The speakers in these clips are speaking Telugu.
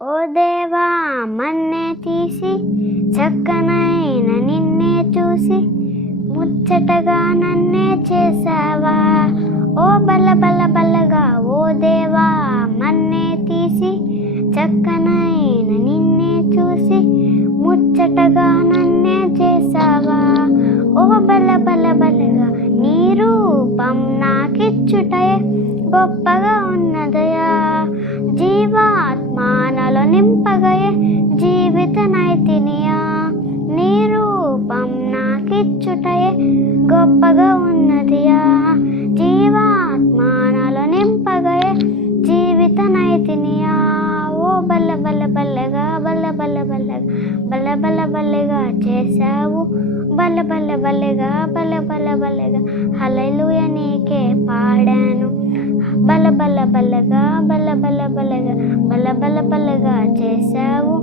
ఓ దేవా మన్నే తీసి చక్కనైన నిన్నే చూసి ముచ్చటగా నన్నే చేసావా. ఓ బల్ల బల్ల బల్లగా ఓ దేవా మన్నే తీసి చక్కనైన నిన్నే చూసి ముచ్చటగా నన్నే చేసావా. ఓ బల్ల బల్ల బల్లగా నీ రూపం నాకిచ్చుటయే గొప్పగా ఉన్నదయా. జీవాత్మానలో నింపగయే జీవిత నైతినియా. నీ రూపం నాకిచ్చుటయే గొప్పగా ఉన్నదియా. జీవాత్మానలో నింపగయే జీవిత నైతినియా. ఓ బల్ల బల్ల బల్లగా బల్ల బల్ల బల్లగా బల్ల బల్ల బల్లగా చేశావు. బల్ల బల్ల బల్లగా బల్ల బల్ల బల్లగా హల్లెలూయా నీకే పాడాను. బల్ల బల్ల బల్లగా బల్ల బల్ల బల్లగా బల్ల బల్ల బల్లగా చేశావు.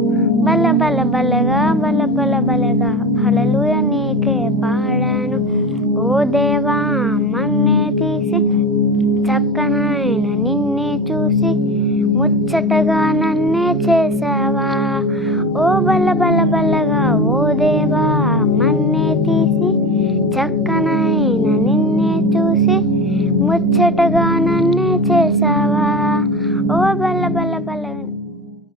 బల్ల బల్ల బల్లగా బల్ల బల్ల బల్లగా హల్లెలూయా నీకే పాడాను. ఓ దేవా మన్నే తీసి చక్కనైన నిన్నే చూసి ముచ్చటగా నన్నే చేసావా. ఓ బల్ల బల్ల బల్లగా ఓ దేవా మన్నే తీసి చక్కనైన నిన్నే చూసి ముచ్చటగా నన్నే చేసావా. ఓ బల్ల బల్ల బల్లగా